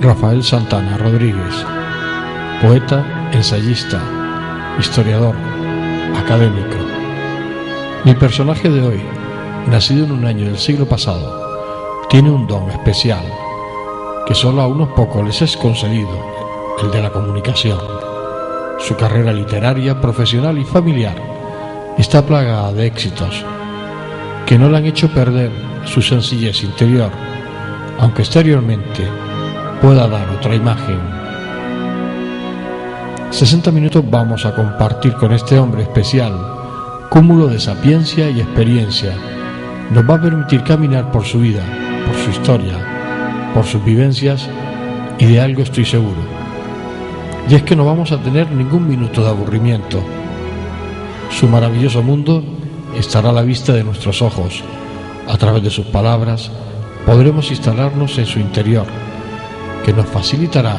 Rafael Santana Rodríguez, poeta, ensayista, historiador, académico. Mi personaje de hoy, nacido en un año del siglo pasado, tiene un don especial que solo a unos pocos les es concedido, el de la comunicación. Su carrera literaria, profesional y familiar está plagada de éxitos que no le han hecho perder su sencillez interior, aunque exteriormente pueda dar otra imagen. 60 minutos vamos a compartir con este hombre especial, cúmulo de sapiencia y experiencia. Nos va a permitir caminar por su vida, por su historia, por sus vivencias, y de algo estoy seguro, y es que no vamos a tener ningún minuto de aburrimiento. Su maravilloso mundo estará a la vista de nuestros ojos. A través de sus palabras podremos instalarnos en su interior, que nos facilitará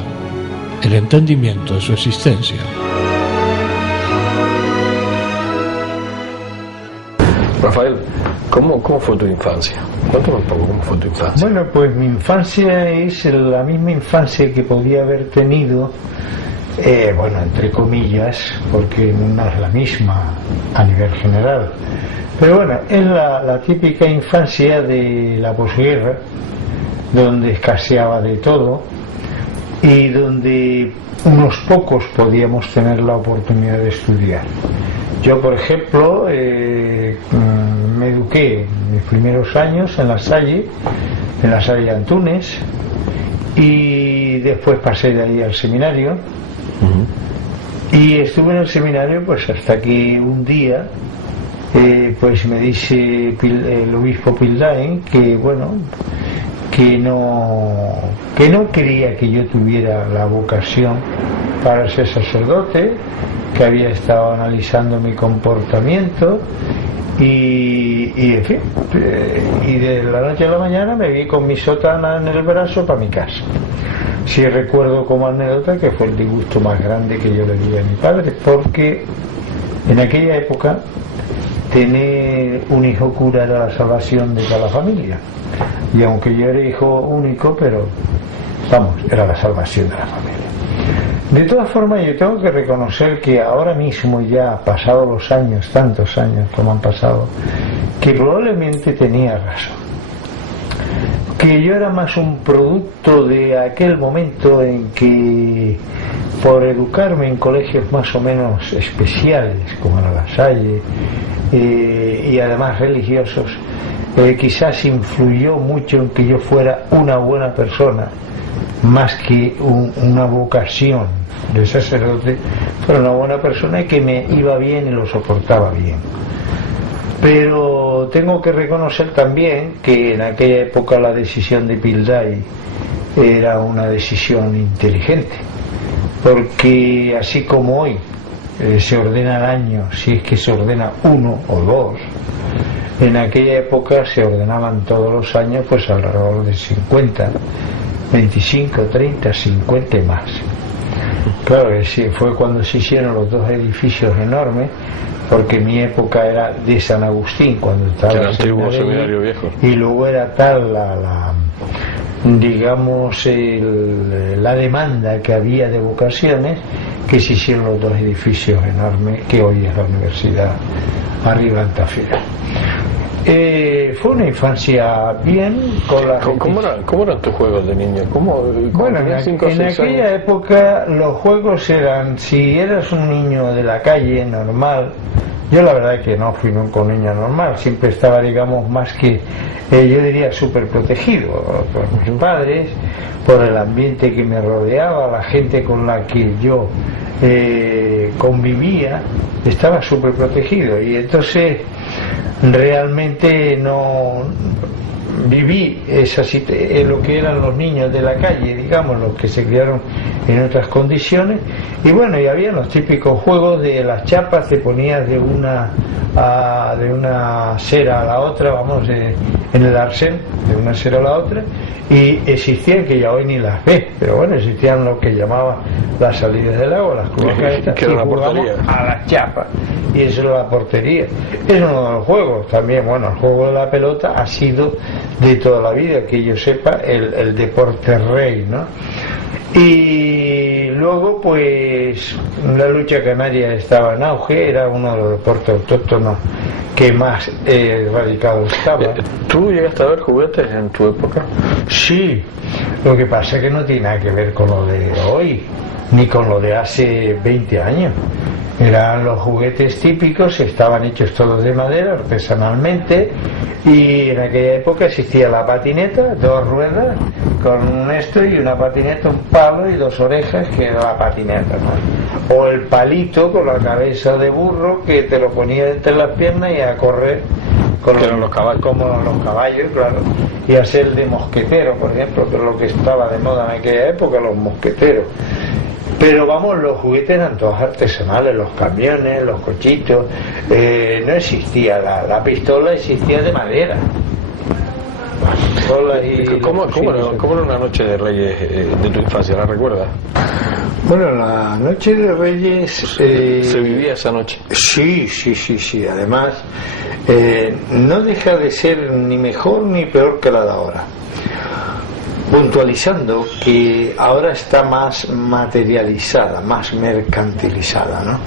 el entendimiento de su existencia. Rafael, ¿cómo fue tu infancia? Cuéntame un poco, ¿cómo fue tu infancia? Bueno, pues mi infancia es la misma infancia que podía haber tenido, bueno, entre comillas, porque no es la misma a nivel general. Pero bueno, es la típica infancia de la posguerra, donde escaseaba de todo y donde unos pocos podíamos tener la oportunidad de estudiar. Yo, por ejemplo, me eduqué en mis primeros años en La Salle Antunes, y después pasé de ahí al seminario. Y estuve en el seminario pues hasta que un día pues me dice el obispo Pildain que bueno, que no quería que yo tuviera la vocación para ser sacerdote, que había estado analizando mi comportamiento y en fin, y de la noche a la mañana me vi con mi sotana en el brazo para mi casa. Sí recuerdo como anécdota que fue el disgusto más grande que yo le di a mi padre, porque en aquella época tener un hijo cura era la salvación de toda la familia, y aunque yo era hijo único, pero vamos, era la salvación de la familia. De todas formas, yo tengo que reconocer que ahora mismo, ya pasados los años, tantos años como han pasado, que probablemente tenía razón, que yo era más un producto de aquel momento en que, por educarme en colegios más o menos especiales como La Salle, y además religiosos, quizás influyó mucho en que yo fuera una buena persona, más que una vocación de sacerdote, fuera una buena persona y que me iba bien y lo soportaba bien. Pero tengo que reconocer también que en aquella época la decisión de Pilday era una decisión inteligente, porque así como hoy se ordena el año, si es que se ordena uno o dos, en aquella época se ordenaban todos los años pues alrededor de 50, 25, 30, 50 y más. Claro que sí, fue cuando se hicieron los dos edificios enormes, porque mi época era de San Agustín, cuando estaba el antiguo seminario viejo, y luego era tal digamos la demanda que había de vocaciones, que se hicieron los dos edificios enormes que hoy es la Universidad arriba en Tafira. Fue una infancia bien con la ¿Cómo eran tus juegos de niño? Bueno, en aquella época los juegos eran, si eras un niño de la calle normal, Yo la verdad que no fui nunca un niño normal, siempre estaba, digamos, más que, yo diría, súper protegido por mis padres, por el ambiente que me rodeaba, la gente con la que yo convivía, estaba súper protegido, y entonces realmente no viví lo que eran los niños de la calle, digamos, los que se criaron en otras condiciones. Y bueno, y había los típicos juegos de las chapas, te ponías de una sera a la otra, vamos, en el arsén, de una sera a la otra, y existían, que ya hoy ni las ves, pero bueno, existían lo que llamaban las salidas del agua, las cloacas, que era la jugábamos a las chapas, y eso era la portería. Es uno de los juegos también. Bueno, el juego de la pelota ha sido de toda la vida, que yo sepa, el deporte rey, ¿no? Y luego, pues, la lucha canaria estaba en auge, era uno de los deportes autóctonos que más radicado estaba. ¿Tú llegaste a ver juguetes en tu época? Sí, lo que pasa es que no tiene nada que ver con lo de hoy, ni con lo de hace 20 años. Eran los juguetes típicos, estaban hechos todos de madera, artesanalmente, y en aquella época existía la patineta, 2 ruedas, con un esto y una patineta, un palo y 2 orejas, que era la patineta, ¿no? O el palito con la cabeza de burro, que te lo ponía entre las piernas y a correr con los caballos, como los caballos, claro, y a ser de mosquetero, por ejemplo, que es lo que estaba de moda en aquella época, los mosqueteros. Pero vamos, los juguetes eran todos artesanales, los camiones, los cochitos, no existía la pistola, existía de madera. ¿Cómo era una noche de Reyes de tu infancia? ¿La recuerdas? Bueno, la noche de Reyes... ¿Se vivía esa noche? Sí. Además, no deja de ser ni mejor ni peor que la de ahora. Puntualizando que ahora está más materializada, más mercantilizada, ¿no?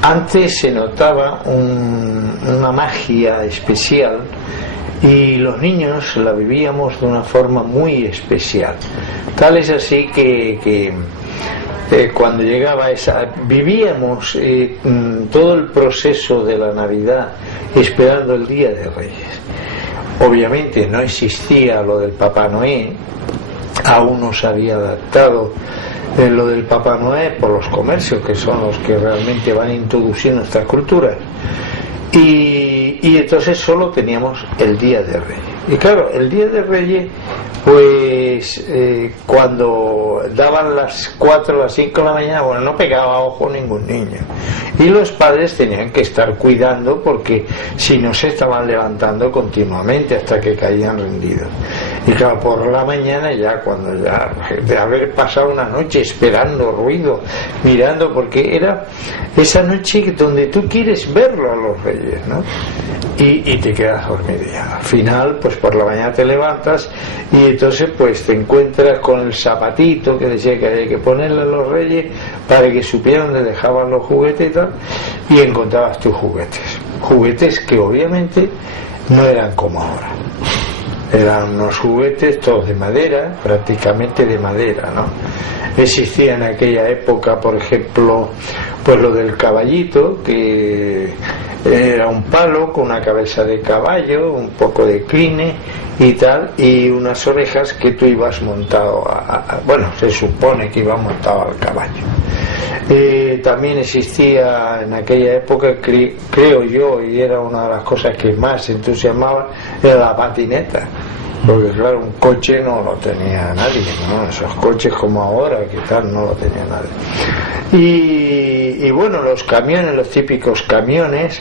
Antes se notaba una magia especial, y los niños la vivíamos de una forma muy especial. Tal es así que cuando llegaba vivíamos todo el proceso de la Navidad esperando el Día de Reyes. Obviamente no existía lo del Papá Noel, aún no se había adaptado lo del Papá Noel por los comercios, que son los que realmente van introduciendo estas culturas, y entonces solo teníamos el Día de Reyes. Y claro, el Día de Reyes, pues cuando daban las 4 o las 5 de la mañana, bueno, no pegaba ojo ningún niño, y los padres tenían que estar cuidando, porque si no se estaban levantando continuamente hasta que caían rendidos. Y claro, por la mañana ya, cuando ya de haber pasado una noche esperando, ruido, mirando, porque era esa noche donde tú quieres verlo a los Reyes, ¿no? Y te quedas dormido ya. Al final, pues por la mañana te levantas y entonces pues te encuentras con el zapatito que decía que había que ponerle a los Reyes para que supieran dónde dejaban los juguetes y tal, y encontrabas tus juguetes que obviamente no eran como ahora. Eran unos juguetes todos de madera, prácticamente de madera, ¿no? Existía en aquella época, por ejemplo, pues lo del caballito, que era un palo con una cabeza de caballo, un poco de cline y tal, y unas orejas que tú ibas montado bueno, se supone que ibas montado al caballo. También existía en aquella época, creo yo, y era una de las cosas que más entusiasmaba, era la patineta. Porque claro, un coche no lo tenía nadie, ¿no? Esos coches como ahora, que tal, no lo tenía nadie. Y bueno, los camiones, los típicos camiones,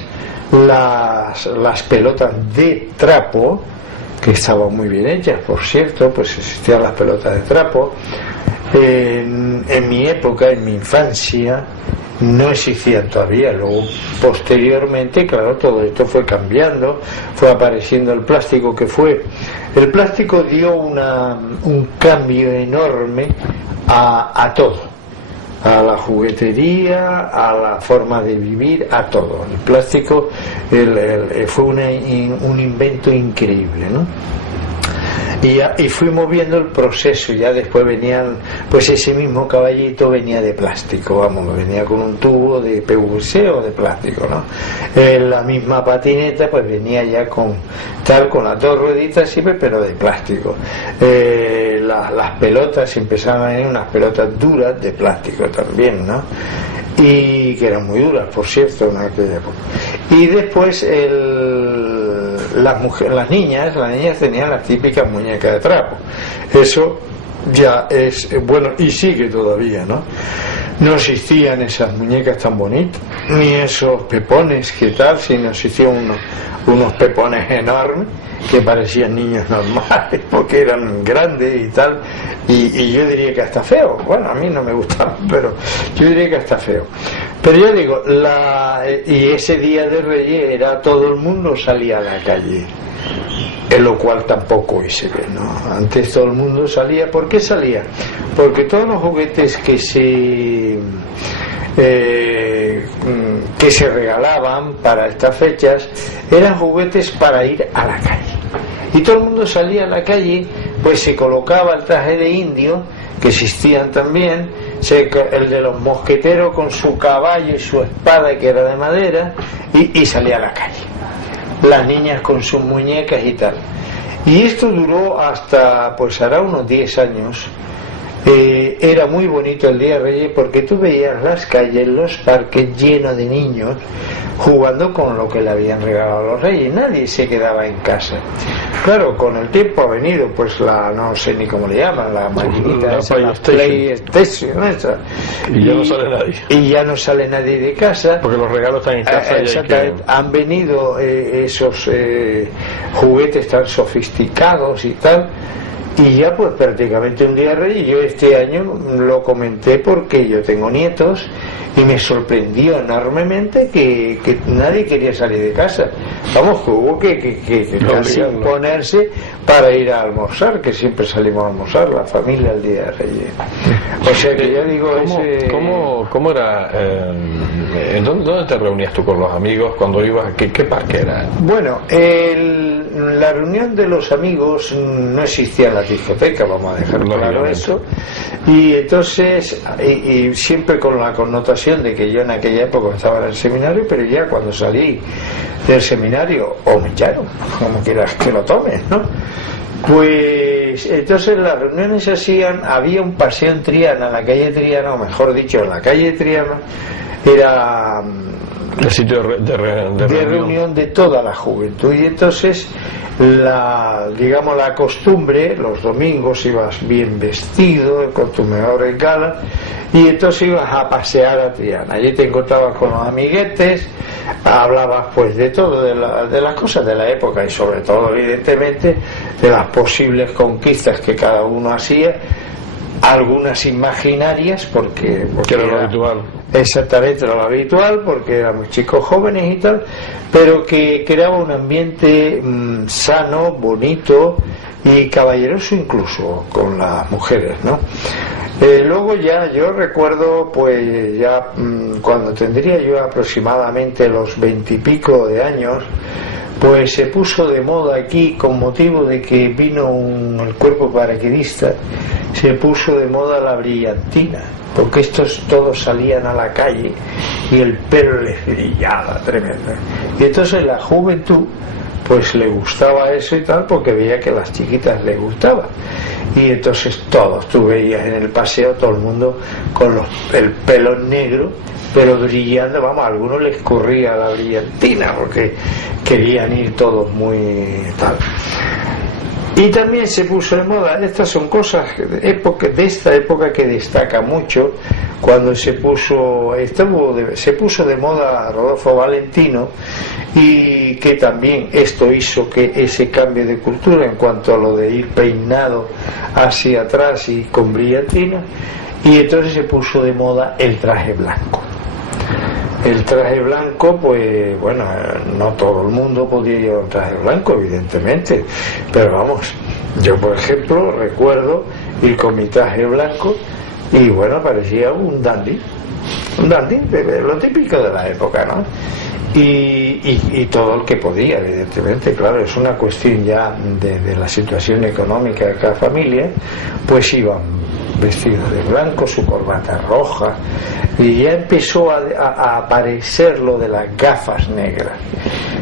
las pelotas de trapo, que estaban muy bien hechas, por cierto, pues existían las pelotas de trapo. En mi época, en mi infancia, no existían todavía. Luego, posteriormente, claro, todo esto fue cambiando, fue apareciendo el plástico, el plástico dio un cambio enorme a todo, a la juguetería, a la forma de vivir, a todo. El plástico fue un invento increíble, ¿no? Y fuimos viendo el proceso. Ya después venían, pues ese mismo caballito venía de plástico, vamos, venía con un tubo de PVC o de plástico, ¿no? La misma patineta pues venía ya con las dos rueditas siempre, pero de plástico. Las pelotas empezaron a venir unas pelotas duras de plástico también, ¿no? Y que eran muy duras, por cierto, en aquella época. Y después las niñas tenían las típicas muñecas de trapo. Eso ya es bueno, y sigue todavía, ¿no? No existían esas muñecas tan bonitas, ni esos pepones que tal, sino existían unos pepones enormes que parecían niños normales porque eran grandes y tal, y yo diría que hasta feo. Bueno, a mí no me gustaban, pero yo diría que hasta feo. Pero yo digo, y ese día de Reyes era todo el mundo salía a la calle, en lo cual tampoco hice bien, ¿no? Antes todo el mundo salía. ¿Por qué salía? Porque todos los juguetes que se regalaban para estas fechas eran juguetes para ir a la calle, y todo el mundo salía a la calle, pues se colocaba el traje de indio, que existían también, el de los mosqueteros con su caballo y su espada que era de madera, y salía a la calle, las niñas con sus muñecas y tal. Y esto duró hasta, pues hará unos 10 años. Era muy bonito el Día de Reyes porque tú veías las calles, los parques llenos de niños jugando con lo que le habían regalado a los reyes. Nadie se quedaba en casa. Claro, con el tiempo ha venido pues no sé ni cómo le llaman, la maquinita esa, la PlayStation esa. Y ya no sale nadie. Y ya no sale nadie de casa. Porque los regalos están en casa. Exactamente. Han venido esos juguetes tan sofisticados y tal. Y ya pues prácticamente un Día de Reyes. Yo este año lo comenté porque yo tengo nietos y me sorprendió enormemente que nadie quería salir de casa. Vamos, que hubo que casi ponerse para ir a almorzar, que siempre salimos a almorzar la familia el Día de Reyes. O sea que yo digo, ¿Cómo era? ¿Dónde te reunías tú con los amigos cuando ibas? ¿Qué parque era? Bueno, la reunión de los amigos no existía en la discoteca, vamos a dejar claro eso. Y entonces, y siempre con la connotación de que yo en aquella época estaba en el seminario, pero ya cuando salí del seminario, o me echaron, como quieras que lo tomes, ¿no? Pues entonces las reuniones se hacían, había un paseo en Triana, en la calle Triana, o mejor dicho, en la calle Triana, era el sitio de reunión de toda la juventud. Y entonces la costumbre, los domingos ibas bien vestido, con tu mejor gala, y entonces ibas a pasear a Triana. Allí te encontrabas con los amiguetes, hablabas pues de todo, de las cosas de la época, y sobre todo evidentemente de las posibles conquistas que cada uno hacía, algunas imaginarias porque era lo habitual. Exactamente, lo habitual, porque éramos chicos jóvenes y tal, pero que creaba un ambiente sano, bonito y caballeroso incluso con las mujeres, ¿no? Luego ya yo recuerdo, pues ya cuando tendría yo aproximadamente los 20 y pico de años, pues se puso de moda aquí, con motivo de que vino el cuerpo paracaidista, se puso de moda la brillantina, porque estos todos salían a la calle y el pelo les brillaba tremendo. Y entonces la juventud pues le gustaba eso y tal, porque veía que a las chiquitas les gustaba. Y entonces todos, tú veías en el paseo todo el mundo con el pelo negro, pero brillando, vamos, a algunos les corría la brillantina porque querían ir todos muy tal. Y también se puso de moda, estas son cosas de esta época que destaca mucho, cuando se puso de moda Rodolfo Valentino, y que también esto hizo que ese cambio de cultura en cuanto a lo de ir peinado hacia atrás y con brillantina, y entonces se puso de moda el traje blanco. El traje blanco, pues bueno, no todo el mundo podía llevar un traje blanco, evidentemente, pero vamos, yo por ejemplo recuerdo ir con mi traje blanco y bueno, parecía un dandy, lo típico de la época, ¿no? y todo el que podía, evidentemente, claro, es una cuestión ya de la situación económica de cada familia, pues iban vestidos de blanco, su corbata roja, y ya empezó a aparecer lo de las gafas negras,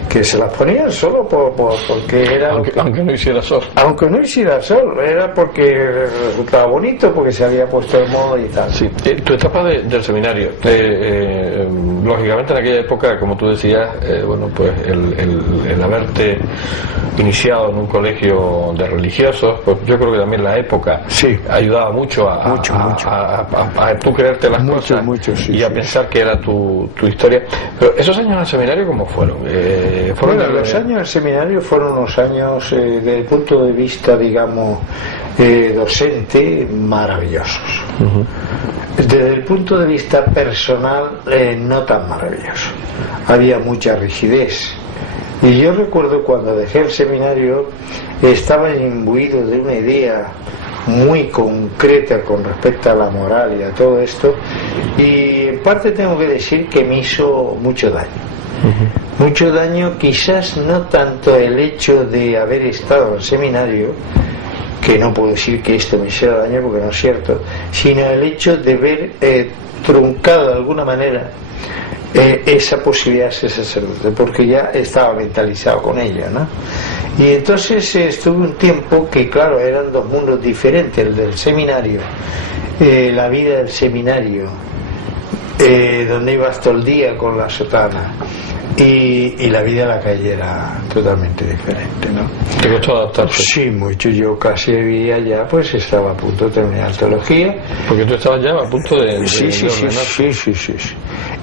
que se las ponían solo porque era aunque no hiciera sol. Aunque no hiciera sol, era porque resultaba bonito, porque se había puesto de moda y tal. Sí. Tu etapa del seminario, lógicamente en aquella época, como tú decías, bueno, pues el haberte iniciado en un colegio de religiosos, pues yo creo que también la época ayudaba mucho a tú creerte las cosas y a pensar que era tu historia. Pero esos años en el seminario, ¿cómo fueron? Bueno, los años del seminario fueron unos años, desde el punto de vista, digamos, docente, maravillosos. Desde el punto de vista personal, no tan maravilloso. Había mucha rigidez. Y yo recuerdo cuando dejé el seminario, estaba imbuido de una idea muy concreta con respecto a la moral y a todo esto, y en parte tengo que decir que me hizo mucho daño. Mucho daño, quizás no tanto el hecho de haber estado en el seminario, que no puedo decir que esto me hiciera daño porque no es cierto, sino el hecho de haber truncado de alguna manera esa posibilidad de ser sacerdote, porque ya estaba mentalizado con ella, ¿no? Y entonces estuve un tiempo que, claro, eran dos mundos diferentes, el del seminario, la vida del seminario, donde ibas todo el día con la sotana, y la vida en la calle era totalmente diferente, ¿no? ¿Te costó adaptarse? Sí, mucho. Yo casi vivía ya, pues estaba a punto de terminar teología. Porque tú estabas ya a punto de sí.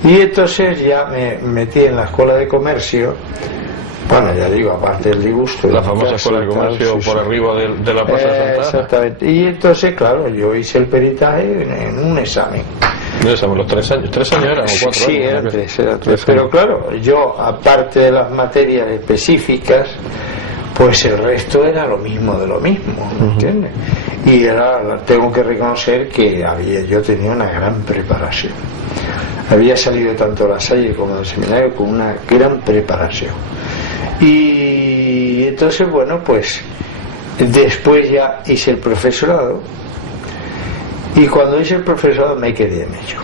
Y entonces ya me metí en la escuela de comercio. Bueno, ya digo, aparte del disgusto. La famosa escuela de comercio por arriba de la Plaza de Santa Ana. Exactamente. Y entonces, claro, yo hice el peritaje en un examen. Los 3 años. 3 años eran o 4 años. Sí, eran 3. Pero claro, yo, aparte de las materias específicas, pues el resto era lo mismo de lo mismo, ¿entiendes? Y tengo que reconocer que yo tenía una gran preparación. Había salido tanto de la Salle como del seminario con una gran preparación. Y entonces, bueno, pues después ya hice el profesorado, y cuando hice el profesorado me quedé en ello.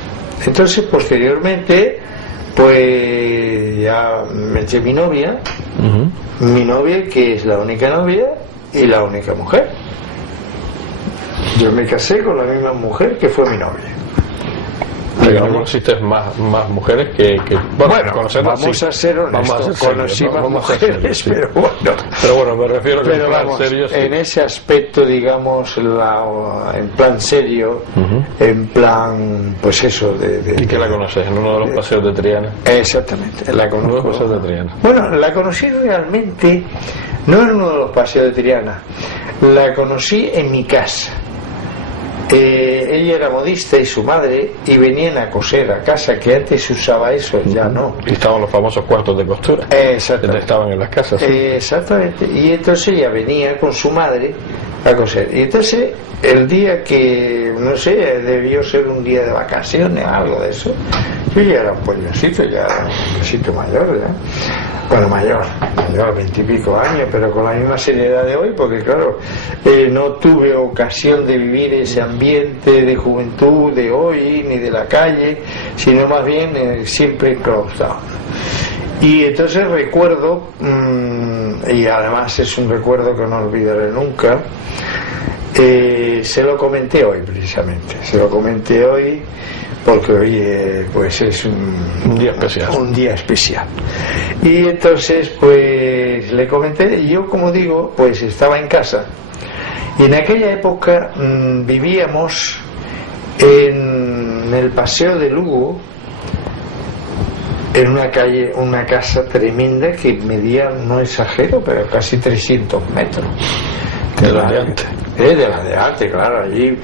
Entonces, posteriormente, pues ya me eché mi novia, que es la única novia y la única mujer. Yo me casé con la misma mujer que fue mi novia. Pero no conociste más mujeres que bueno, vamos a ser honestos, conocí más mujeres, pero bueno, me refiero a que pero vamos, serio, sí. En ese aspecto, digamos, en plan serio, en plan, pues eso ¿Y que la conoces? ¿En uno de los paseos de Triana? Exactamente, la conozco. ¿En los paseos de Triana? Bueno, la conocí realmente no en uno de los paseos de Triana, la conocí en mi casa. Ella era modista y su madre, y venían a coser a casa, que antes se usaba eso, ya no. Y estaban los famosos cuartos de costura. Exactamente. Estaban en las casas. ¿Sí? Exactamente. Y entonces ella venía con su madre a coser. Y entonces, el día que, no sé, debió ser un día de vacaciones, algo de eso, yo ya era un pueblecito, ya era un pueblecito mayor, ¿ya? Bueno, mayor, 20 y pico años, pero con la misma seriedad de hoy, porque claro, no tuve ocasión de vivir ese ambiente de juventud de hoy, ni de la calle, sino más bien siempre enclaustrado. Y entonces recuerdo, y además es un recuerdo que no olvidaré nunca, se lo comenté hoy precisamente, porque hoy pues es un día especial. Y entonces pues le comenté, y yo, como digo, pues estaba en casa, y en aquella época vivíamos en el Paseo de Lugo, en una casa tremenda que medía, no exagero, pero casi 300 metros. De la de antes. De la de antes, claro. Allí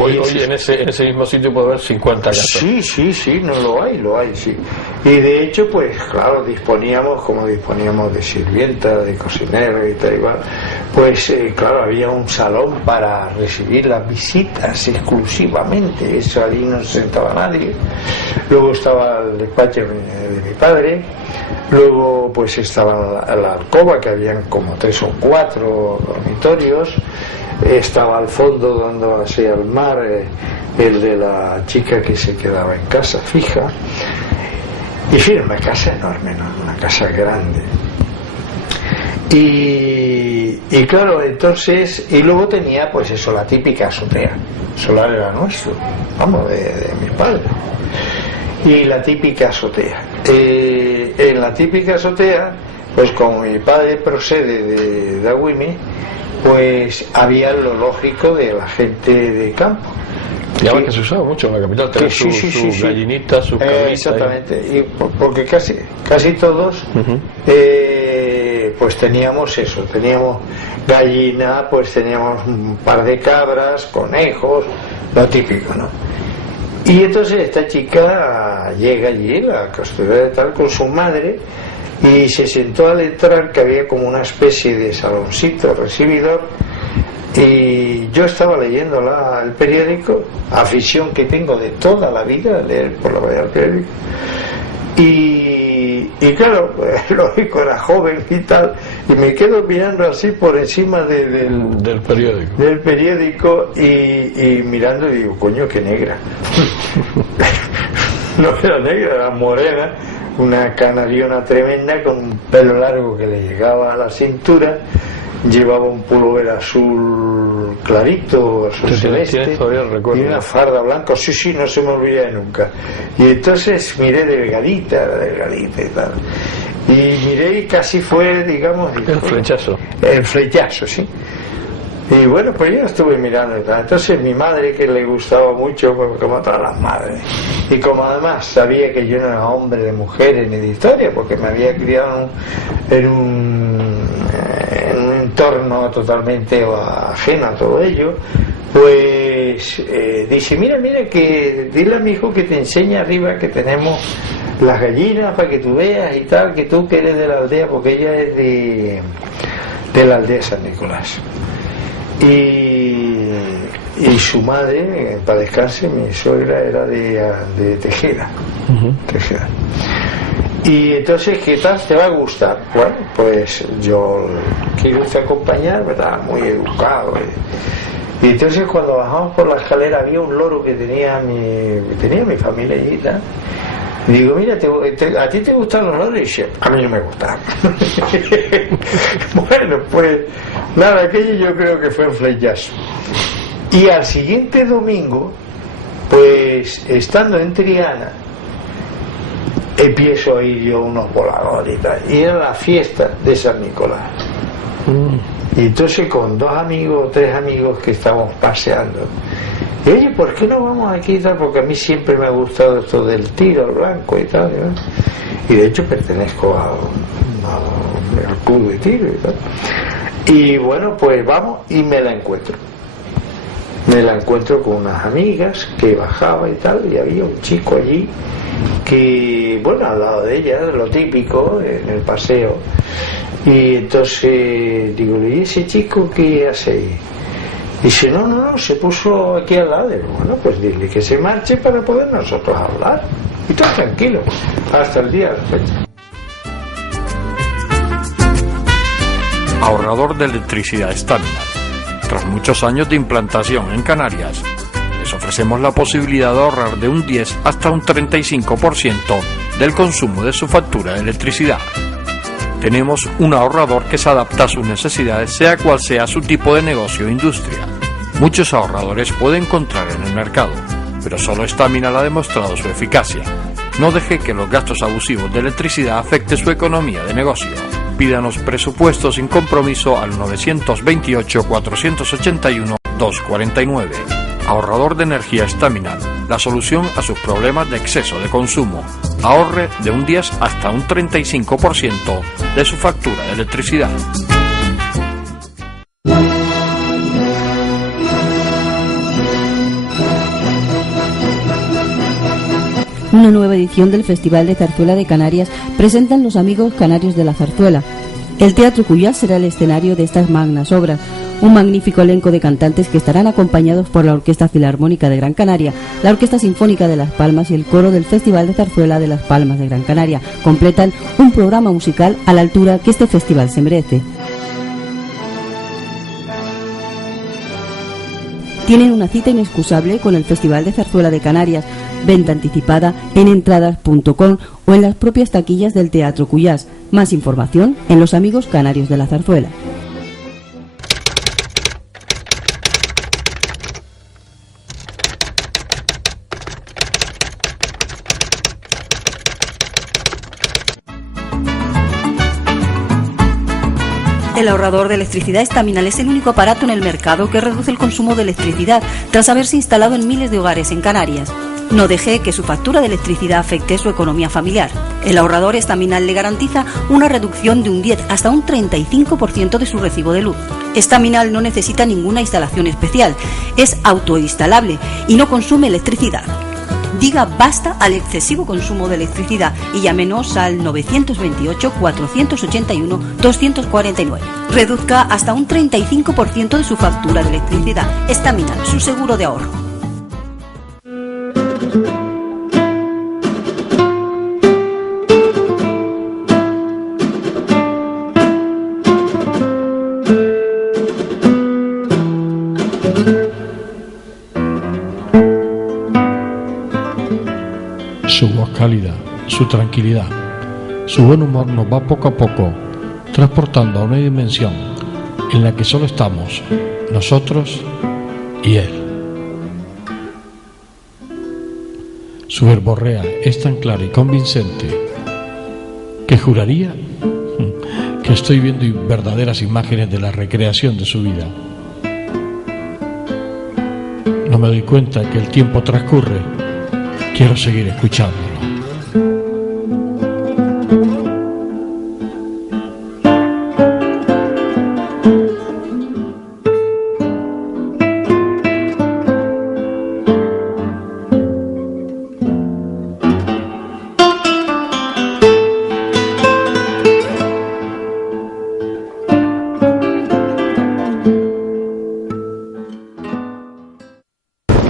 hoy en ese mismo sitio puede haber 50 casas. Sí, no lo hay, sí. Y de hecho, pues claro, disponíamos de sirvienta, de cocinero y tal igual, pues claro, había un salón para recibir las visitas exclusivamente, eso allí no se sentaba nadie. Luego estaba el despacho de mi padre, luego pues estaba la alcoba, que habían como 3 o 4 dormitorios, estaba al fondo dando hacia el mar el de la chica que se quedaba en casa fija, y fin, una casa enorme, ¿no? Una casa grande. Y claro, entonces, y luego tenía pues eso, la típica azotea. El solar era nuestro, vamos, de mis padres. Y la típica azotea. En la típica azotea, pues como mi padre procede de Agüime, pues había lo lógico de la gente de campo. Y ahora que se usaba mucho en la capital, tener sus gallinitas, sus cabritas. Exactamente, y porque casi todos pues teníamos eso, teníamos gallina, pues teníamos un par de cabras, conejos, lo típico, ¿no? Y entonces esta chica llega allí, la costurera tal, con su madre, y se sentó al entrar, que había como una especie de saloncito recibidor, y yo estaba leyendo el periódico, afición que tengo de toda la vida, leer por la mañana el periódico, y claro, lógico, era joven y tal, y me quedo mirando así por encima del periódico y mirando y digo, coño, qué negra. No era negra, era morena, una canariona tremenda con un pelo largo que le llegaba a la cintura, llevaba un pullover azul clarito, azul celeste, y una farda blanca, sí, no se me olvida nunca. Y entonces miré delgadita y tal. Y miré y casi fue, digamos, el flechazo. El flechazo, sí. Y bueno, pues yo estuve mirando y tal. Entonces mi madre, que le gustaba mucho, como todas las madres, y como además sabía que yo no era hombre de mujeres ni de historia, porque me había criado en un entorno totalmente ajeno a todo ello, pues dice, mira, que dile a mi hijo que te enseñe arriba que tenemos las gallinas para que tú veas y tal, que tú que eres de la aldea, porque ella es de la aldea San Nicolás. Y su madre, para descanse, mi suegra era de Tejeda. Tejeda. Y entonces, ¿qué tal? ¿Te va a gustar? Bueno, pues yo quiero acompañar, ¿verdad? Muy educado. Y entonces cuando bajamos por la escalera había un loro que tenía mi familia allí, ¿no? Y digo, mira, ¿a ti te gustan los loros? Y dice, a mí no me gustan. Bueno, pues nada, aquello yo creo que fue un flechazo. Y al siguiente domingo, pues estando en Triana, empiezo a ir yo unos voladores y tal. Y era la fiesta de San Nicolás. Y entonces con 2 amigos, 3 amigos que estábamos paseando, y oye, ¿por qué no vamos aquí y tal? Porque a mí siempre me ha gustado esto del tiro al blanco y tal, ¿no? Y de hecho pertenezco al club de tiro y tal. Y bueno, pues vamos, y me la encuentro con unas amigas que bajaba y tal, y había un chico allí que, bueno, al lado de ella, lo típico en el paseo. Y entonces digo, ¿y ese chico qué hace ahí? Dice, no, se puso aquí al lado. Digo, bueno, pues dile que se marche para poder nosotros hablar. Y todo tranquilo, hasta el día de la fecha. Ahorrador de electricidad Staminar. Tras muchos años de implantación en Canarias, les ofrecemos la posibilidad de ahorrar de un 10 hasta un 35% del consumo de su factura de electricidad. Tenemos un ahorrador que se adapta a sus necesidades, sea cual sea su tipo de negocio o industria. Muchos ahorradores puede encontrar en el mercado, pero solo Staminar ha demostrado su eficacia. No deje que los gastos abusivos de electricidad afecten su economía de negocio. Pídanos presupuesto sin compromiso al 921-481-249. Ahorrador de energía Staminar, la solución a sus problemas de exceso de consumo. Ahorre de un 10 hasta un 35% de su factura de electricidad. Una nueva edición del Festival de Zarzuela de Canarias presentan los amigos canarios de la zarzuela. El Teatro Cuyás será el escenario de estas magnas obras, un magnífico elenco de cantantes que estarán acompañados por la Orquesta Filarmónica de Gran Canaria, la Orquesta Sinfónica de Las Palmas y el coro del Festival de Zarzuela de Las Palmas de Gran Canaria. Completan un programa musical a la altura que este festival se merece. Tienen una cita inexcusable con el Festival de Zarzuela de Canarias, venta anticipada en entradas.com o en las propias taquillas del Teatro Cuyás. Más información en Los Amigos Canarios de la Zarzuela. El ahorrador de electricidad Estaminal es el único aparato en el mercado que reduce el consumo de electricidad tras haberse instalado en miles de hogares en Canarias. No deje que su factura de electricidad afecte su economía familiar. El ahorrador Estaminal le garantiza una reducción de un 10 hasta un 35% de su recibo de luz. Estaminal no necesita ninguna instalación especial, es autoinstalable y no consume electricidad. Diga basta al excesivo consumo de electricidad y llámenos al 928-481-249. Reduzca hasta un 35% de su factura de electricidad. Estaminal, su seguro de ahorro. Su voz cálida, su tranquilidad, su buen humor nos va poco a poco transportando a una dimensión en la que solo estamos nosotros y él. Su verborrea es tan clara y convincente que juraría que estoy viendo verdaderas imágenes de la recreación de su vida. No me doy cuenta que el tiempo transcurre. Quiero seguir escuchándolo.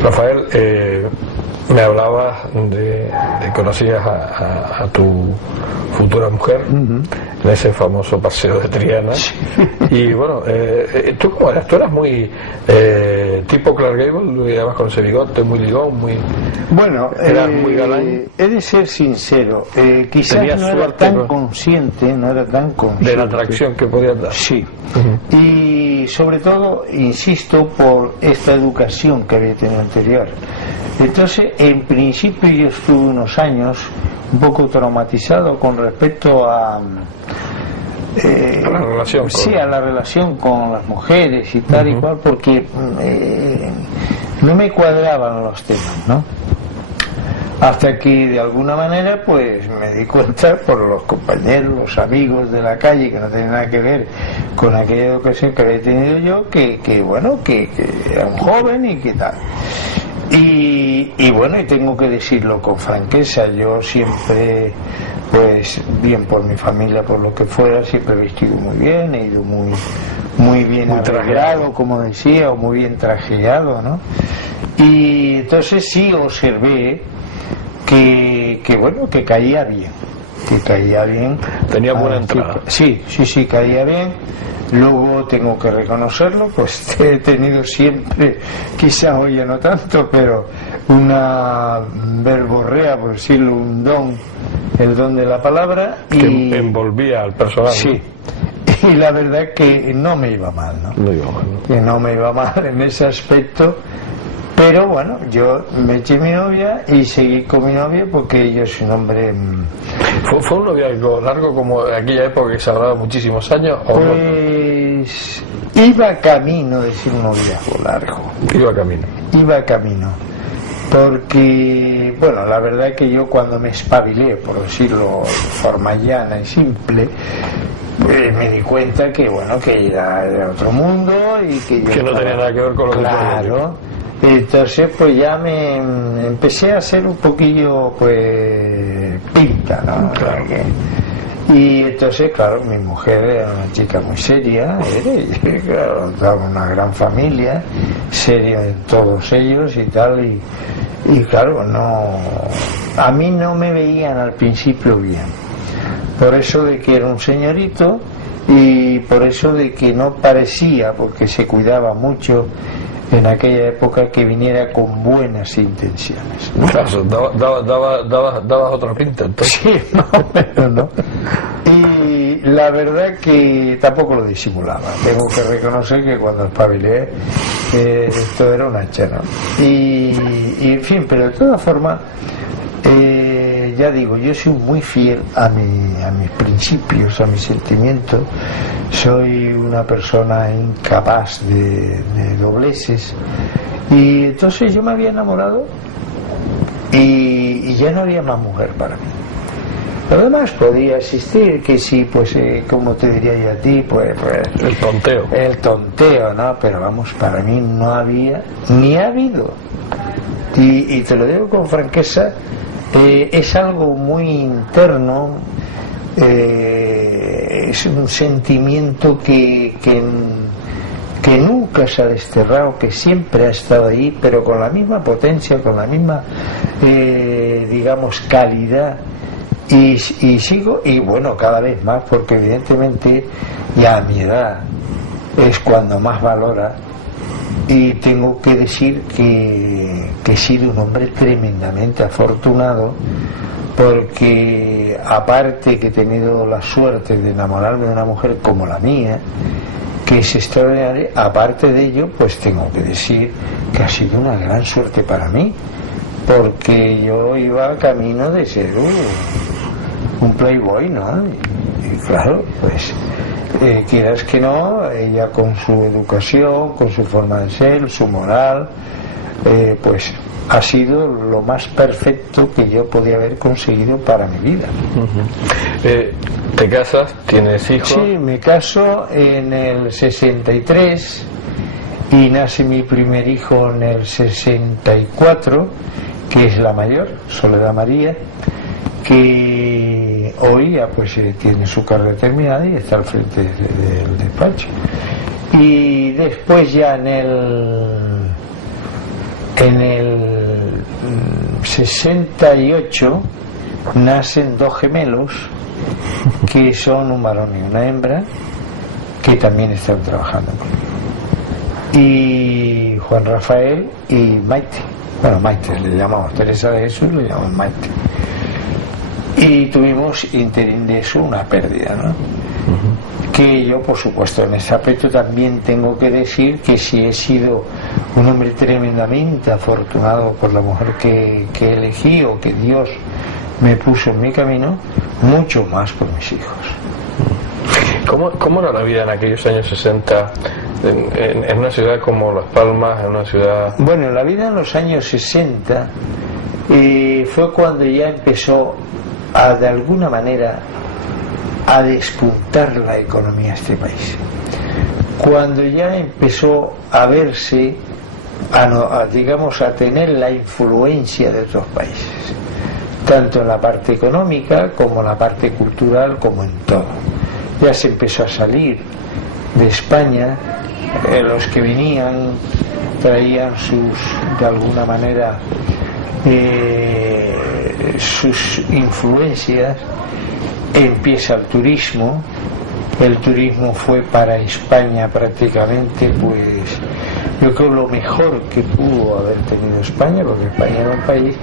Rafael, me hablabas de conocías a tu futura mujer en ese famoso paseo de Triana. Y bueno, ¿tú cómo eras? ¿Tú eras muy tipo Clark Gable? ¿Además con ese bigote, muy ligón, muy... Bueno, ¿eras muy galán? He de ser sincero, quizás no era tan consciente, de la atracción que podías dar. Sí. Y sobre todo, insisto, por esta educación que había tenido anterior. Entonces, en principio yo estuve unos años un poco traumatizado con respecto a la relación a la relación con las mujeres y tal y cual, porque no me cuadraban los temas, ¿no? Hasta que de alguna manera pues me di cuenta por los compañeros, los amigos de la calle, que no tenían nada que ver con aquella educación que había tenido yo, que era un joven y que tal. Y bueno, y tengo que decirlo con franqueza, yo siempre, pues bien por mi familia, por lo que fuera, siempre he vestido muy bien, he ido muy bien arreglado, como decía, o muy bien trajeado, ¿no? Y entonces sí observé que bueno, que caía bien. Tenía buena entrada. Sí, caía bien. Luego tengo que reconocerlo, pues he tenido siempre, quizá hoy ya no tanto, pero una verborrea, por decirlo, un don, el don de la palabra. Que envolvía al personaje. Sí. Y la verdad que no me iba mal, ¿no? Que no me iba mal en ese aspecto. Pero bueno, yo me eché mi novia y seguí con mi novia porque yo soy un hombre... ¿Fue un noviazgo largo como en aquella época que se hablaba muchísimos años? ¿O pues no? Iba camino de ser un noviazgo largo. Iba camino. Porque, bueno, la verdad es que yo cuando me espabilé, por decirlo de forma llana y simple, me di cuenta que, bueno, que era de otro mundo y que yo... Que no tenía nada que ver con lo que... Claro. Entonces pues ya me empecé a hacer un poquillo pues pinta, ¿no? Claro. Y entonces, claro, mi mujer era una chica muy seria, claro, una gran familia, seria de todos ellos y tal, y claro, no, a mí no me veían al principio bien, por eso de que era un señorito y por eso de que no parecía, porque se cuidaba mucho en aquella época, que viniera con buenas intenciones, ¿no? Claro, dabas otra pinta, entonces. Sí, no. Y la verdad que tampoco lo disimulaba. Tengo que reconocer que cuando espabilé, esto era una hacha, ¿no? Y en fin, pero de todas formas, ya digo, yo soy muy fiel a mis principios, a mis sentimientos. Soy una persona incapaz de dobleces. Y entonces yo me había enamorado y ya no había más mujer para mí. Lo demás podía existir, que sí, pues, como te diría yo a ti, pues el tonteo. El tonteo, ¿no? Pero vamos, para mí no había, ni ha habido. Y te lo digo con franqueza, es algo muy interno, es un sentimiento que nunca se ha desterrado, que siempre ha estado ahí, pero con la misma potencia, con la misma, digamos, calidad. Y sigo, y bueno, cada vez más, porque evidentemente ya a mi edad es cuando más valora, y tengo que decir que he sido un hombre tremendamente afortunado, porque aparte que he tenido la suerte de enamorarme de una mujer como la mía, que es extraordinaria, aparte de ello, pues tengo que decir que ha sido una gran suerte para mí, porque yo iba camino de ser un playboy, ¿no? Y claro, pues quieras que no, ella con su educación, con su forma de ser, su moral, pues ha sido lo más perfecto que yo podía haber conseguido para mi vida. ¿Te casas? ¿Tienes hijos? Sí, me caso en el 63 y nace mi primer hijo en el 64, que es la mayor, Soledad María, que hoy ya pues tiene su carrera terminada y está al frente del despacho. Y después ya en el 68 nacen dos gemelos, que son un varón y una hembra, que también están trabajando conmigo. Y Juan Rafael y Maite. Bueno, Maite le llamamos, Teresa de Jesús le llamamos Maite. Y tuvimos interín de eso una pérdida, ¿no? Que yo, por supuesto, en ese aspecto también tengo que decir que si he sido un hombre tremendamente afortunado por la mujer que elegí, o que Dios me puso en mi camino, mucho más por mis hijos. ¿Cómo era la vida en aquellos años 60 en una ciudad como Las Palmas, en una ciudad...? Bueno, la vida en los años 60 fue cuando ya empezó de alguna manera a despuntar la economía de este país, cuando ya empezó a verse, digamos, a tener la influencia de otros países, tanto en la parte económica como en la parte cultural, como en todo. Ya se empezó a salir de España, los que venían traían de alguna manera sus influencias. Empieza el turismo fue para España prácticamente, pues yo creo lo mejor que pudo haber tenido España, porque España era un país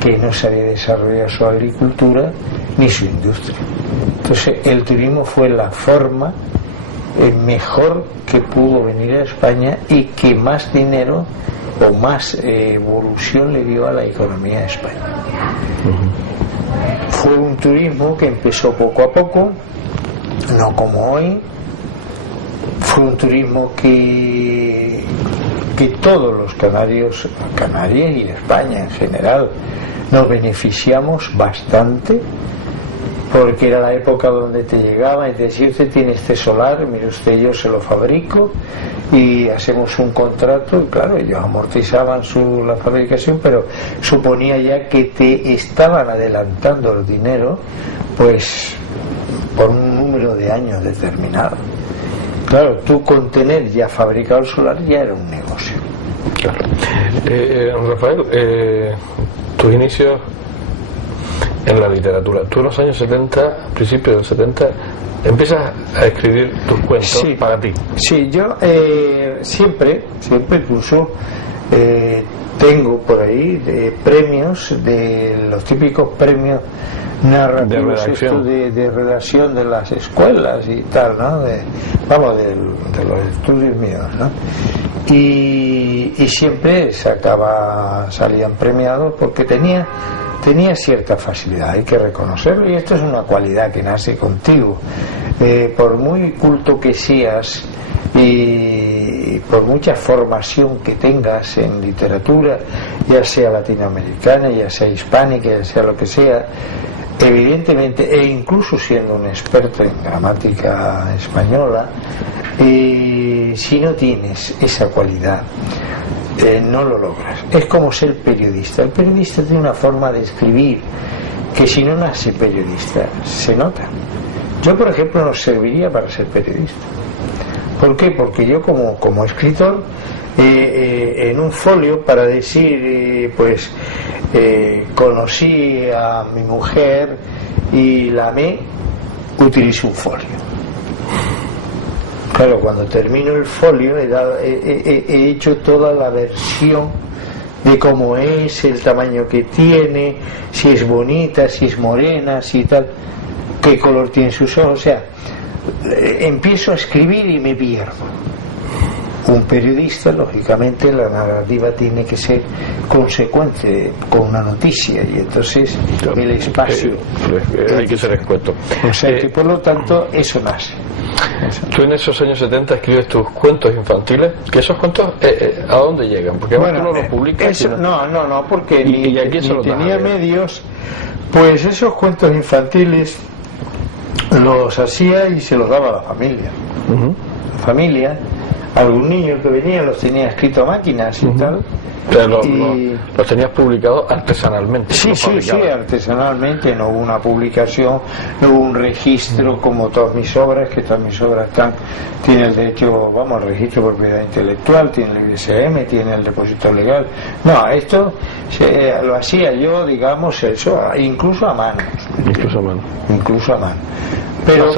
que no se había desarrollado su agricultura ni su industria. Entonces el turismo fue la forma mejor que pudo venir a España y que más dinero o más evolución le dio a la economía de España. Fue un turismo que empezó poco a poco, no como hoy. Fue un turismo que todos los canarios, Canarias y España en general, nos beneficiamos bastante, porque era la época donde te llegaba y te decía: usted tiene este solar, mire usted, yo se lo fabrico y hacemos un contrato. Y claro, ellos amortizaban la fabricación, pero suponía ya que te estaban adelantando el dinero, pues por un número de años determinado. Claro, tú con tener ya fabricado el solar ya era un negocio. Claro. Rafael, tus inicios en la literatura. Tú en los años 70, principios de los 70, empiezas a escribir tus cuentos para ti. Sí, yo siempre incluso tengo por ahí premios, de los típicos premios narrativos de redacción de las escuelas y tal, ¿no? De los estudios míos, ¿no? Y siempre salían premiados porque tenía cierta facilidad, hay que reconocerlo, y esto es una cualidad que nace contigo. Por muy culto que seas y por mucha formación que tengas en literatura, ya sea latinoamericana, ya sea hispánica, ya sea lo que sea, evidentemente, e incluso siendo un experto en gramática española, si no tienes esa cualidad, no lo logras. Es como ser periodista. El periodista tiene una forma de escribir que, si no nace periodista, se nota. Yo, por ejemplo, no serviría para ser periodista. ¿Por qué? Porque yo como escritor, en un folio, para decir conocí a mi mujer y la amé, utilizo un folio. Claro, cuando termino el folio he hecho toda la versión de cómo es, el tamaño que tiene, si es bonita, si es morena, si tal, qué color tiene sus ojos. O sea, empiezo a escribir y me pierdo. Un periodista, lógicamente, la narrativa tiene que ser consecuente con una noticia, y entonces el espacio hay que ser escueto. O sea que, por lo tanto, eso nace. Tú en esos años 70 escribes tus cuentos infantiles, que esos cuentos ¿a dónde llegan? Porque tú no los publicas. No, porque ni tenía medios. Pues esos cuentos infantiles los hacía y se los daba a la familia. La familia, algún niño que venía los tenía escrito a máquinas y tal. Pero los tenías publicados artesanalmente. Sí, artesanalmente. No hubo una publicación, no hubo un registro como todas mis obras, que todas mis obras tienen el derecho, el registro de propiedad intelectual, tiene el ISM, tiene el depósito legal. No, esto lo hacía yo, digamos, eso, incluso a mano. Incluso a mano. Pero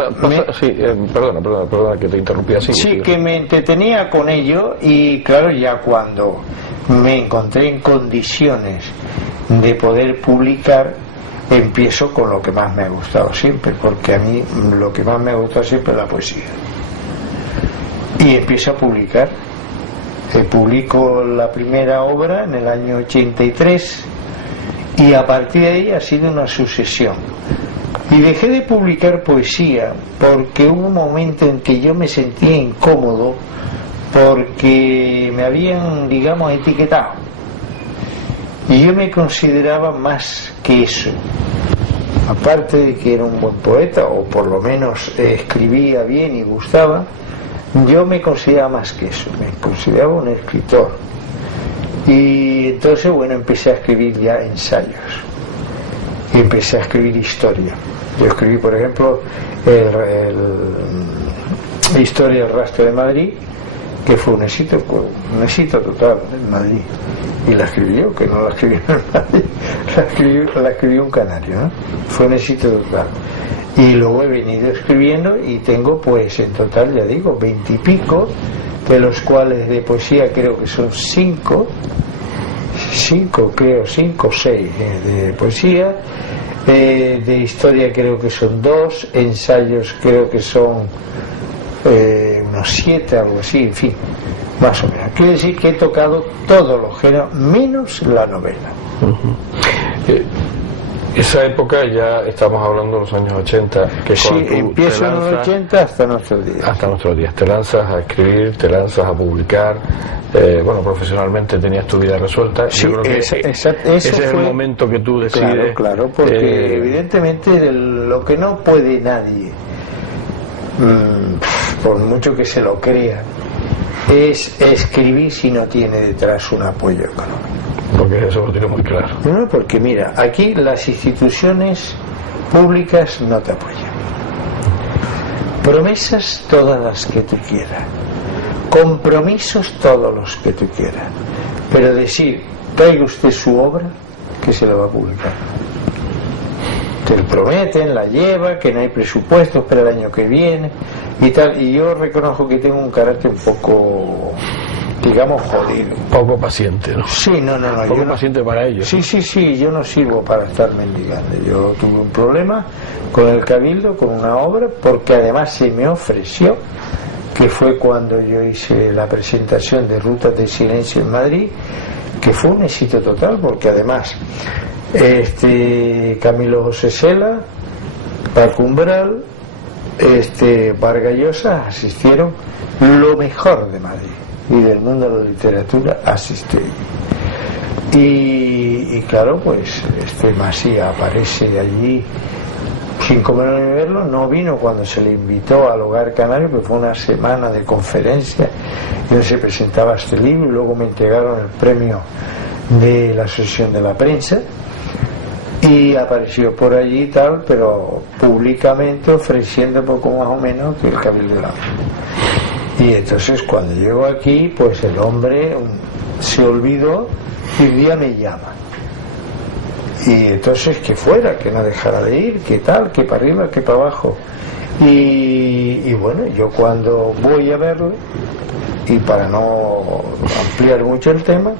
perdona que te interrumpí así. Sí, que me entretenía con ello, y claro, ya cuando me encontré en condiciones de poder publicar, empiezo con lo que más me ha gustado siempre, porque a mí lo que más me ha gustado siempre es la poesía, y empiezo a publicar. Publico la primera obra en el año 83, y a partir de ahí ha sido una sucesión. Y dejé de publicar poesía porque hubo un momento en que yo me sentía incómodo, porque me habían, digamos, etiquetado, y yo me consideraba más que eso. Aparte de que era un buen poeta, o por lo menos escribía bien y gustaba, yo me consideraba más que eso, me consideraba un escritor. Y entonces, empecé a escribir ya ensayos, y empecé a escribir historia. Yo escribí, por ejemplo, la historia del Rastro de Madrid, que fue un éxito total en Madrid, y la escribí yo, que no la escribí en Madrid, la escribió un canario, ¿no? Fue un éxito total. Y luego he venido escribiendo, y tengo, pues, en total, ya digo, 20 y pico, de los cuales de poesía creo que son 5 o 6 de poesía. De historia creo que son 2, ensayos creo que son unos 7, algo así, en fin, más o menos. Quiere decir que he tocado todos los géneros, menos la novela. Esa época, ya estamos hablando de los años 80, que sí, empiezo en los 80 hasta nuestros días. Hasta nuestros días. Te lanzas a escribir, te lanzas a publicar. Profesionalmente tenías tu vida resuelta. Sí, yo creo que ese es el momento que tú decides. Claro, porque evidentemente lo que no puede nadie, por mucho que se lo crea, es escribir si no tiene detrás un apoyo económico. Porque eso lo tiene muy claro. No, porque mira, aquí las instituciones públicas no te apoyan. Promesas todas las que tú quieras, compromisos todos los que tú quieras, pero decir, traiga usted su obra, que se la va a publicar. Te lo prometen, la lleva, que no hay presupuestos para el año que viene y tal, y yo reconozco que tengo un carácter un poco, digamos, jodido. Poco paciente, ¿no? Sí, no. Poco yo paciente para ellos. Sí, yo no sirvo para estar mendigando. Yo tuve un problema con el Cabildo, con una obra, porque además se me ofreció, que fue cuando yo hice la presentación de Rutas de Silencio en Madrid, que fue un éxito total, porque además Camilo José Sela, Paco Umbral, Vargas Llosa asistieron, lo mejor de Madrid y del mundo de la literatura asistió. Y claro, pues Masía aparece allí sin comer ni verlo. No vino cuando se le invitó al Hogar Canario, que fue una semana de conferencia donde se presentaba este libro, y luego me entregaron el premio de la Asociación de la Prensa, y apareció por allí y tal, pero públicamente ofreciendo poco más o menos que el Cabildo de la. Y entonces cuando llego aquí, pues el hombre se olvidó y un día me llama, y entonces que fuera, que no dejara de ir, que tal, que para arriba, que para abajo, y bueno, yo cuando voy a verlo, y para no ampliar mucho el tema,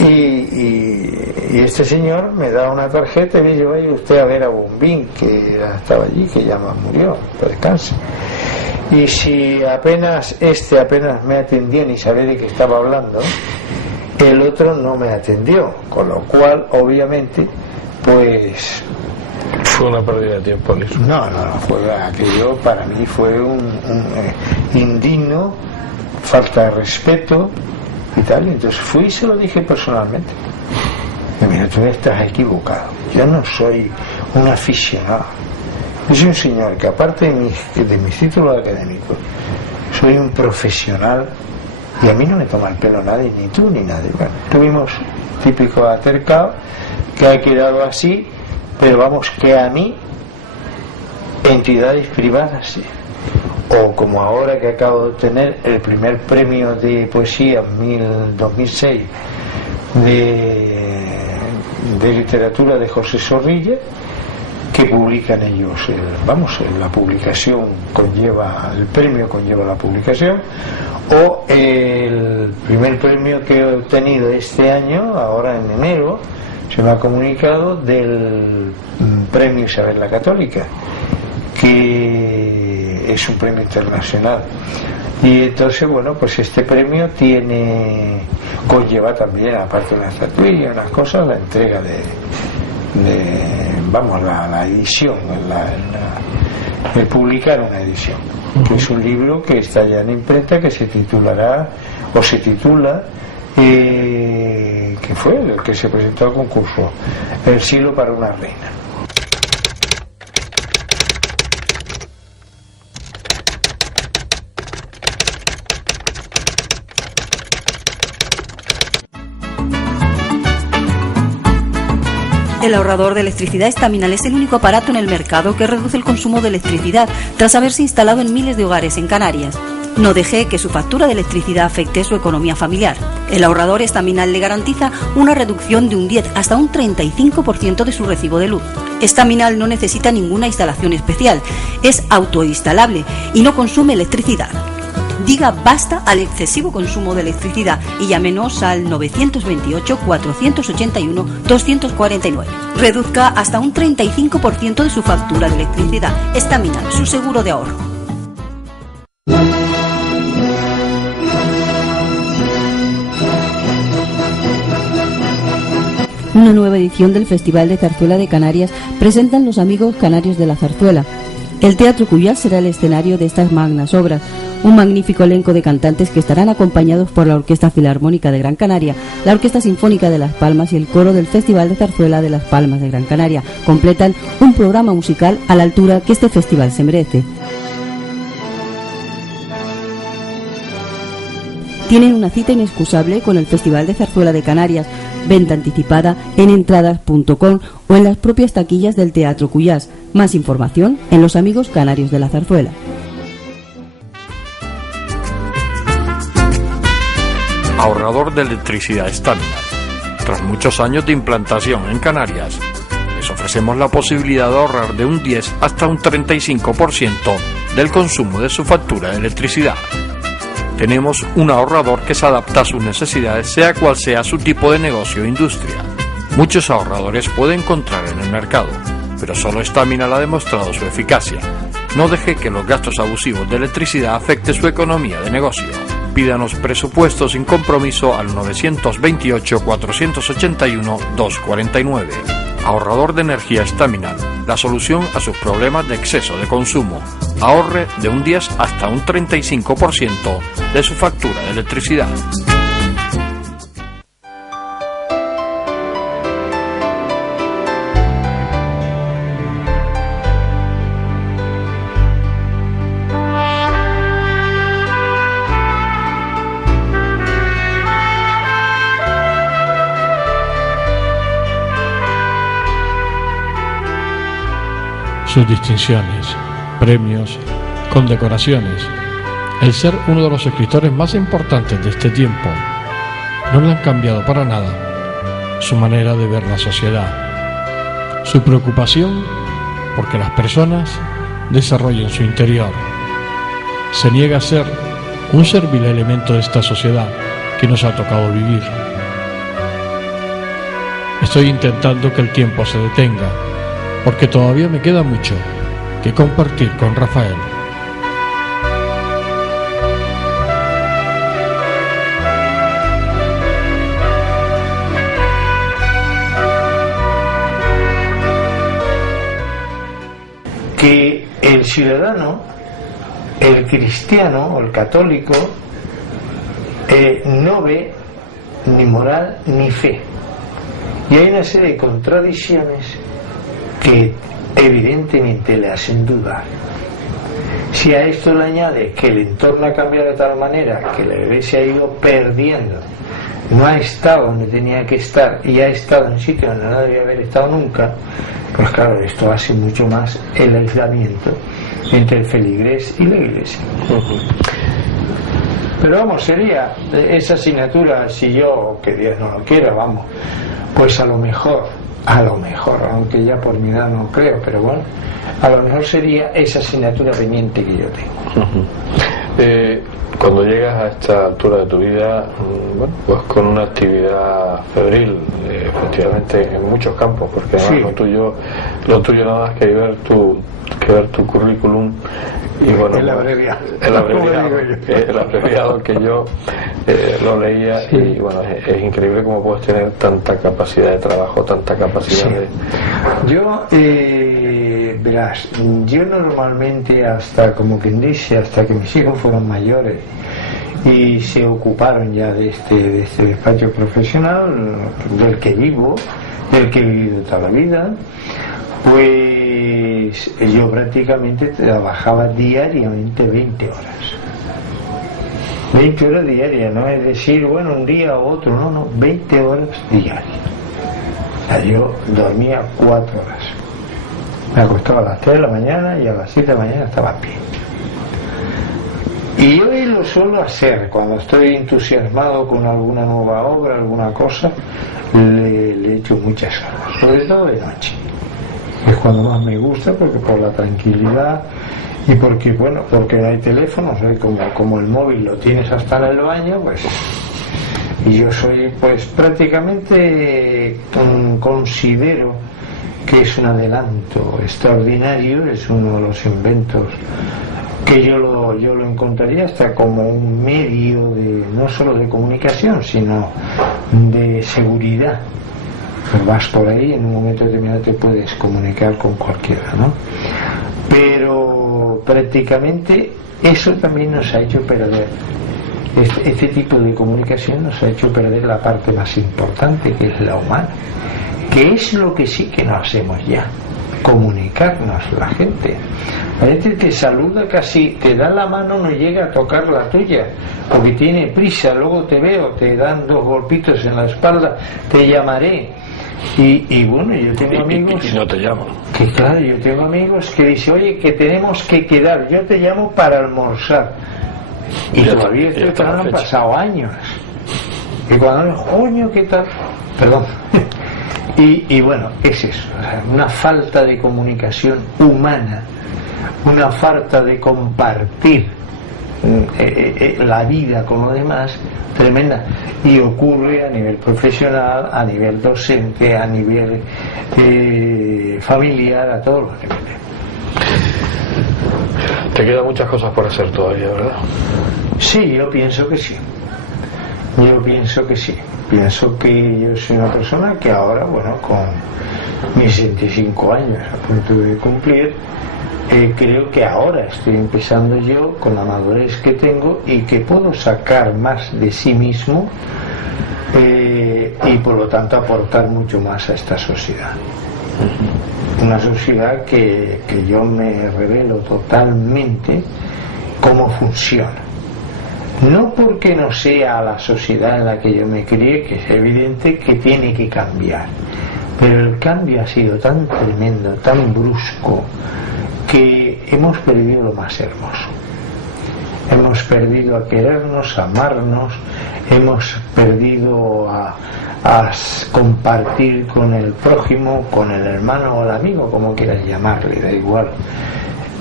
y este señor me da una tarjeta y me dice, vaya usted a ver a Bombín, que estaba allí, que ya murió, que descanse. Y si apenas me atendió ni sabía de qué estaba hablando, el otro no me atendió, con lo cual obviamente pues fue una pérdida de tiempo. No, fue aquello, para mí fue un indigno, falta de respeto y tal. Entonces fui y se lo dije personalmente, y mira, tú estás equivocado, yo no soy un aficionado, yo soy un señor que aparte de mis títulos académicos soy un profesional, y a mí no me toma el pelo nadie, ni tú ni nadie. Bueno, tuvimos típico altercado que ha quedado así, pero vamos, que a mí entidades privadas sí, o como ahora que acabo de obtener el primer premio de poesía 2006 de literatura de José Zorrilla, que publican ellos, la publicación conlleva, el premio conlleva la publicación, o el primer premio que he obtenido este año, ahora en enero, se me ha comunicado del premio Isabel la Católica, que es un premio internacional. Y entonces, bueno, pues este premio conlleva también, aparte de una estatuilla, unas cosas, la entrega de la edición, el publicar una edición, que es un libro que está ya en imprenta, que se titula, que fue el que se presentó al concurso, El siglo para una reina. El ahorrador de electricidad Estaminal es el único aparato en el mercado que reduce el consumo de electricidad tras haberse instalado en miles de hogares en Canarias. No deje que su factura de electricidad afecte su economía familiar. El ahorrador Estaminal le garantiza una reducción de un 10 hasta un 35% de su recibo de luz. Estaminal no necesita ninguna instalación especial, es autoinstalable y no consume electricidad. Diga basta al excesivo consumo de electricidad y llámenos al 928-481-249. Reduzca hasta un 35% de su factura de electricidad. Estaminal, su seguro de ahorro. Una nueva edición del Festival de Zarzuela de Canarias presentan los amigos canarios de la zarzuela. El Teatro Cuyal será el escenario de estas magnas obras. Un magnífico elenco de cantantes que estarán acompañados por la Orquesta Filarmónica de Gran Canaria, la Orquesta Sinfónica de Las Palmas y el coro del Festival de Zarzuela de Las Palmas de Gran Canaria completan un programa musical a la altura que este festival se merece. Tienen una cita inexcusable con el Festival de Zarzuela de Canarias, venta anticipada en entradas.com o en las propias taquillas del Teatro Cuyás. Más información en Los Amigos Canarios de la Zarzuela. ahorrador de electricidad Staminar. Tras muchos años de implantación en Canarias, les ofrecemos la posibilidad de ahorrar de un 10 hasta un 35% del consumo de su factura de electricidad. Tenemos un ahorrador que se adapta a sus necesidades, sea cual sea su tipo de negocio o industria. Muchos ahorradores puede encontrar en el mercado, pero solo Staminar ha demostrado su eficacia. No deje que los gastos abusivos de electricidad afecten su economía de negocio. Pídanos presupuesto sin compromiso al 921-481-249. Ahorrador de energía Staminar, la solución a sus problemas de exceso de consumo. Ahorre de un 10 hasta un 35% de su factura de electricidad. Sus distinciones, premios, condecoraciones, el ser uno de los escritores más importantes de este tiempo, no le han cambiado para nada su manera de ver la sociedad, su preocupación porque las personas desarrollen su interior. Se niega a ser un servil elemento de esta sociedad que nos ha tocado vivir. Estoy intentando que el tiempo se detenga, porque todavía me queda mucho que compartir con Rafael. Que el ciudadano, el cristiano o el católico no ve ni moral ni fe, y hay una serie de contradicciones que evidentemente le hacen dudar. Si a esto le añade que el entorno ha cambiado de tal manera que la bebé se ha ido perdiendo, no ha estado donde tenía que estar y ha estado en un sitio donde no debía haber estado nunca, pues claro, esto hace mucho más el aislamiento entre el feligrés y la iglesia. Pero vamos, sería esa asignatura, si yo, que Dios no lo quiera, vamos, pues a lo mejor, aunque ya por mi edad no creo, pero bueno, a lo mejor sería esa asignatura pendiente que yo tengo. Cuando llegas a esta altura de tu vida, bueno, pues con una actividad febril, efectivamente, en muchos campos, porque además sí, lo tuyo nada más que ver tu currículum, y bueno, el abreviado que yo lo leía, sí. Y bueno, es increíble cómo puedes tener tanta capacidad de trabajo, tanta capacidad, sí, de... Verás, yo normalmente, hasta como quien dice, hasta que mis hijos fueron mayores y se ocuparon ya de este despacho profesional del que vivo, del que he vivido toda la vida, pues yo prácticamente trabajaba diariamente 20 horas. 20 horas diarias, no es decir, bueno, un día o otro, no, 20 horas diarias. Yo dormía 4 horas. Me acostaba a las 3 de la mañana y a las 7 de la mañana estaba a pie. Y hoy lo suelo hacer cuando estoy entusiasmado con alguna nueva obra, alguna cosa, le echo muchas horas, sobre todo de noche. Es cuando más me gusta, porque por la tranquilidad y porque no hay teléfono, como el móvil lo tienes hasta en el baño, pues, y yo soy, pues prácticamente considero que es un adelanto extraordinario, es uno de los inventos que yo lo encontraría hasta como un medio de, no solo de comunicación, sino de seguridad. Pues vas por ahí, en un momento determinado te puedes comunicar con cualquiera, ¿no? Pero prácticamente eso también nos ha hecho perder, este tipo de comunicación nos ha hecho perder la parte más importante, que es la humana, que es lo que sí que no hacemos ya, comunicarnos. La gente te saluda, casi te da la mano, no llega a tocar la tuya porque tiene prisa, luego te veo, te dan 2 golpitos en la espalda, te llamaré, y bueno, yo tengo amigos y no te llaman, que claro, yo tengo amigos que dicen, oye, que tenemos que quedar, yo te llamo para almorzar, y todavía estoy esperando, han pasado años. Y cuando coño, ¿qué tal? Perdón. Y bueno, es eso, o sea, una falta de comunicación humana, una falta de compartir la vida con los demás tremenda, y ocurre a nivel profesional, a nivel docente, a nivel familiar, a todos los niveles. Te quedan muchas cosas por hacer todavía, ¿verdad? Sí, yo pienso que sí. Pienso que yo soy una persona que ahora, bueno, con mis 65 años a punto de cumplir, creo que ahora estoy empezando yo con la madurez que tengo y que puedo sacar más de sí mismo y por lo tanto aportar mucho más a esta sociedad. Una sociedad que yo me revelo totalmente cómo funciona. No porque no sea la sociedad en la que yo me crié, que es evidente que tiene que cambiar, pero el cambio ha sido tan tremendo, tan brusco, que hemos perdido lo más hermoso. Hemos perdido a querernos, a amarnos, hemos perdido a compartir con el prójimo, con el hermano o el amigo, como quieras llamarle, da igual.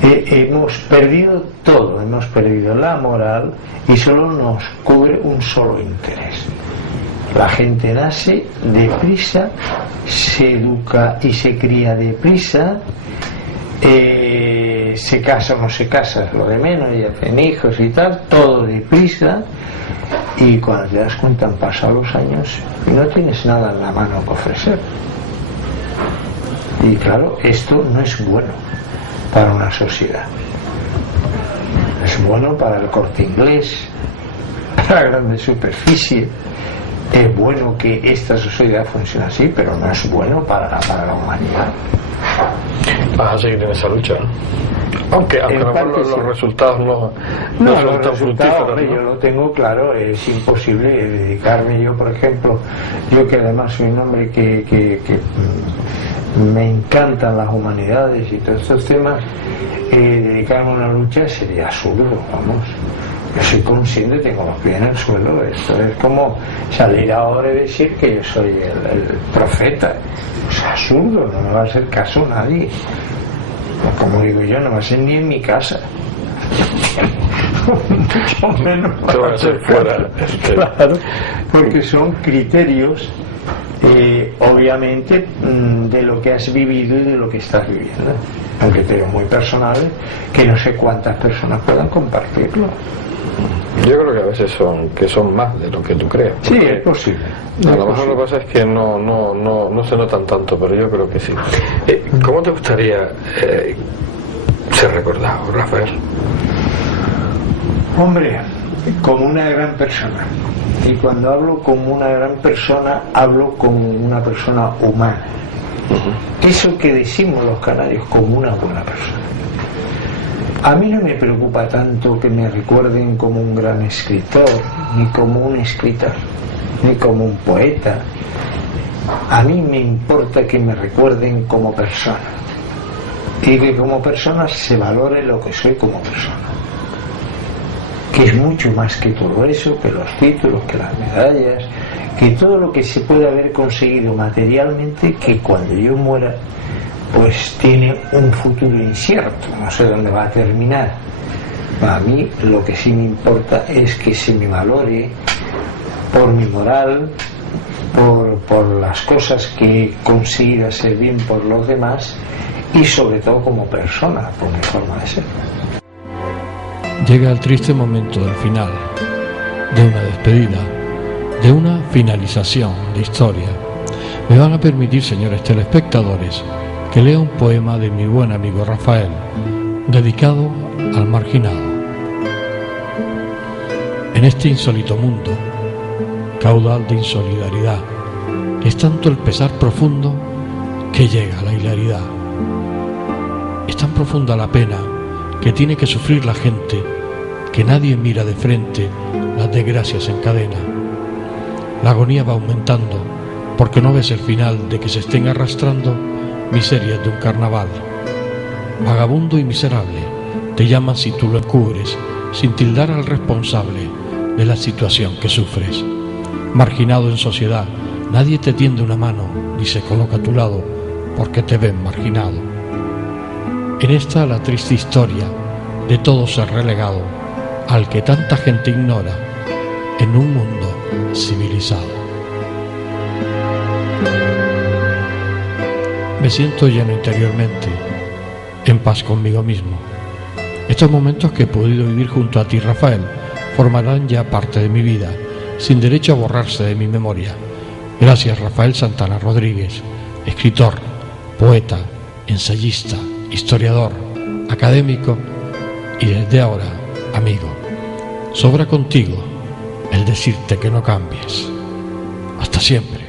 Hemos perdido todo, hemos perdido la moral y solo nos cubre un solo interés. La gente nace deprisa, se educa y se cría deprisa, se casa o no se casa es lo de menos, y hacen hijos y tal, todo deprisa, y cuando te das cuenta han pasado los años y no tienes nada en la mano que ofrecer. Y claro, esto no es bueno para una sociedad. Es bueno para el Corte Inglés, para la grande superficie. Es bueno que esta sociedad funcione así, pero no es bueno para la humanidad. Vas a seguir en esa lucha, ¿no? Aunque a lo mejor los resultados no son tan fructíferos, ¿no? Yo lo tengo claro, es imposible dedicarme yo, por ejemplo, yo que además soy un hombre que me encantan las humanidades y todos estos temas, dedicarme a una lucha sería absurdo, vamos. Yo soy consciente, tengo los pies en el suelo. Esto es como salir ahora y decir que yo soy el profeta. Es absurdo, no me va a hacer caso nadie. Como digo yo, no va a ser ni en mi casa. Mucho menos va a ser fuera. Claro, porque son criterios, obviamente, de lo que has vivido y de lo que estás viviendo. Aunque creo muy personales, que no sé cuántas personas puedan compartirlo. Yo creo que a veces son más de lo que tú crees. Sí, es posible. A lo mejor lo que pasa es que no se notan tanto, pero yo creo que sí. ¿Cómo te gustaría ser recordado, Rafael? Hombre, como una gran persona. Y cuando hablo como una gran persona, hablo como una persona humana. Eso que decimos los canarios, como una buena persona. A mí no me preocupa tanto que me recuerden como un gran escritor, ni como un escritor, ni como un poeta. A mí me importa que me recuerden como persona, y que como persona se valore lo que soy como persona, que es mucho más que todo eso, que los títulos, que las medallas, que todo lo que se puede haber conseguido materialmente, que cuando yo muera pues tiene un futuro incierto, no sé dónde va a terminar. A mí lo que sí me importa es que se me valore por mi moral, por las cosas que he conseguido hacer bien por los demás y sobre todo como persona, por mi forma de ser. Llega el triste momento del final, de una despedida, de una finalización de historia. Me van a permitir, señores telespectadores, que lea un poema de mi buen amigo Rafael, dedicado al marginado. En este insólito mundo, caudal de insolidaridad, es tanto el pesar profundo que llega a la hilaridad. Es tan profunda la pena que tiene que sufrir la gente, que nadie mira de frente las desgracias en cadena. La agonía va aumentando, porque no ves el final de que se estén arrastrando miserias de un carnaval. Vagabundo y miserable te llaman si tú lo encubres, sin tildar al responsable de la situación que sufres. marginado en sociedad. Nadie te tiende una mano ni se coloca a tu lado porque te ven marginado. En esta la triste historia de todo ser relegado al que tanta gente ignora en un mundo civilizado. Me siento lleno interiormente, en paz conmigo mismo. Estos momentos que he podido vivir junto a ti, Rafael, formarán ya parte de mi vida, sin derecho a borrarse de mi memoria. Gracias, Rafael Santana Rodríguez, escritor, poeta, ensayista, historiador, académico y desde ahora, amigo. Sobra contigo el decirte que no cambies. Hasta siempre.